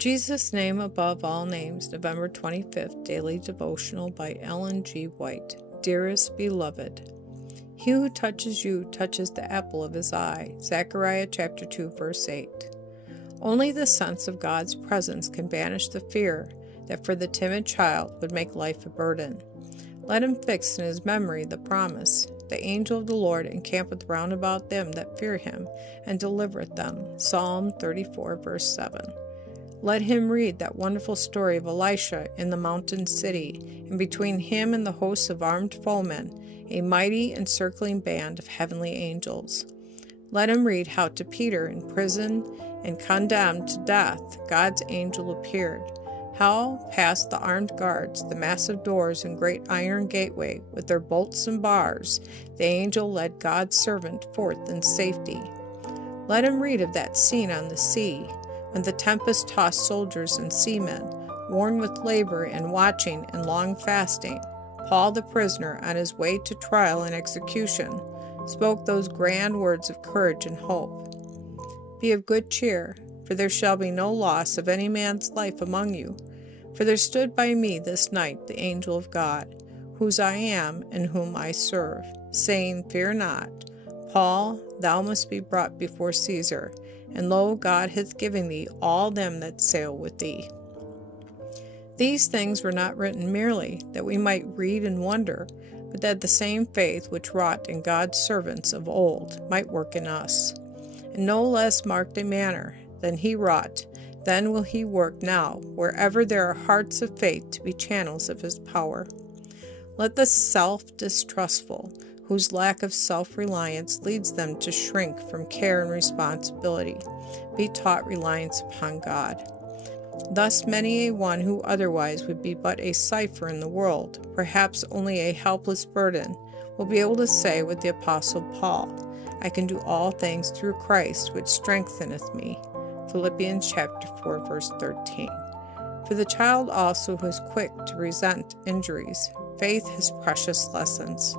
Jesus' Name Above All Names, November 25th, Daily Devotional by Ellen G. White. Dearest Beloved, he who touches you touches the apple of his eye. Zechariah chapter 2, verse 8. Only the sense of God's presence can banish the fear that for the timid child would make life a burden. Let him fix in his memory the promise, the angel of the Lord encampeth round about them that fear him, and delivereth them. Psalm 34, verse 7. Let him read that wonderful story of Elisha in the mountain city, and between him and the hosts of armed foemen, a mighty encircling band of heavenly angels. Let him read how to Peter in prison and condemned to death, God's angel appeared. How, past the armed guards, the massive doors and great iron gateway, with their bolts and bars, the angel led God's servant forth in safety. Let him read of that scene on the sea, when the tempest tossed soldiers and seamen, worn with labor and watching and long fasting, Paul the prisoner, on his way to trial and execution, spoke those grand words of courage and hope. Be of good cheer, for there shall be no loss of any man's life among you. For there stood by me this night the angel of God, whose I am and whom I serve, saying, Fear not. Paul, thou must be brought before Caesar, and lo, God hath given thee all them that sail with thee. These things were not written merely that we might read and wonder, but that the same faith which wrought in God's servants of old might work in us. In no less marked a manner than he wrought, then will he work now, wherever there are hearts of faith to be channels of his power. Let the self-distrustful, whose lack of self-reliance leads them to shrink from care and responsibility, be taught reliance upon God. Thus many a one who otherwise would be but a cipher in the world, perhaps only a helpless burden, will be able to say with the Apostle Paul, I can do all things through Christ which strengtheneth me. Philippians chapter 4, verse 13. For the child also who is quick to resent injuries, faith has precious lessons.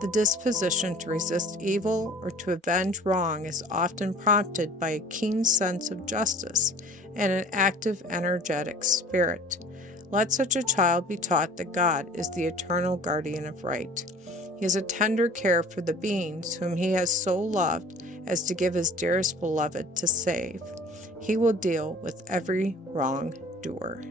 The disposition to resist evil or to avenge wrong is often prompted by a keen sense of justice and an active, energetic spirit. Let such a child be taught that God is the eternal guardian of right. He has a tender care for the beings whom he has so loved as to give his dearest beloved to save. He will deal with every wrongdoer.